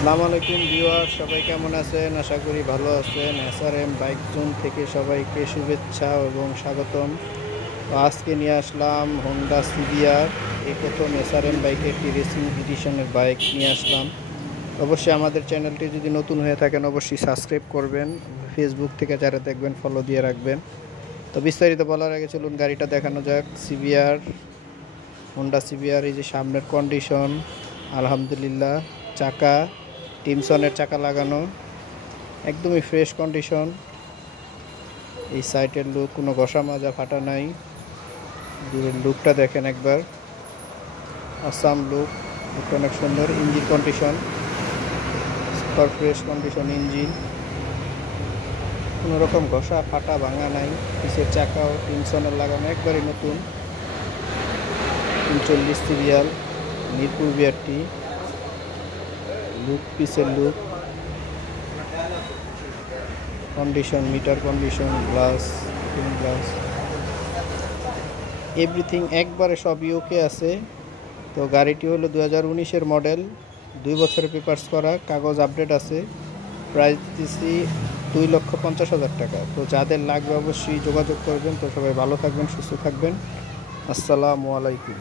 আসসালামু আলাইকুম ভিউয়ার, সবাই কেমন আছেন? আশা করি ভালো আছেন। এসআরএম বাইক জোন থেকে সবাইকে শুভেচ্ছা এবং স্বাগতম। তো আজকে নিয়ে আসলাম হোন্ডা সিবিআর। এই প্রথম এসআরএম বাইকে একটি রেসিং এডিশনের বাইক নিয়ে আসলাম। অবশ্যই আমাদের চ্যানেলটি যদি নতুন হয়ে থাকেন অবশ্যই সাবস্ক্রাইব করবেন। ফেসবুক থেকে যারা দেখবেন ফলো দিয়ে রাখবেন। তো বিস্তারিত বলার আগে চলুন গাড়িটা দেখানো যাক। CBR, Honda CBR. এই যে সামনের কন্ডিশন, আলহামদুলিল্লাহ। চাকা টিমসনের চাকা লাগানো, একদমই ফ্রেশ কন্ডিশন। এই সাইটের লুক, কোনো ঘষা মাজা ফাটা নাই। দূরের লুকটা দেখেন একবার, আসাম লুক। লুকটা অনেক সুন্দর। Engine condition super fresh condition engine, কোনো রকম ঘষা ফাটা ভাঙা নাই। পিছের চাকাও টিমসনের লাগানো, একবারই নতুন। ৩৪ সিরিয়াল, মিরপুর বিআরটি। লুক, পিছের look condition, meter condition, glass, glass, everything একবারে সবই ওকে আছে। তো গাড়িটি হলো 2019-এর মডেল, 2 বছরের পেপারস করা, কাগজ আপডেট আছে। প্রাইস দিচ্ছি 2,50,000 টাকা। তো যাদের লাগবে অবশ্যই যোগাযোগ করবেন। তো সবাই ভালো থাকবেন, সুস্থ থাকবেন। আসসালামু আলাইকুম।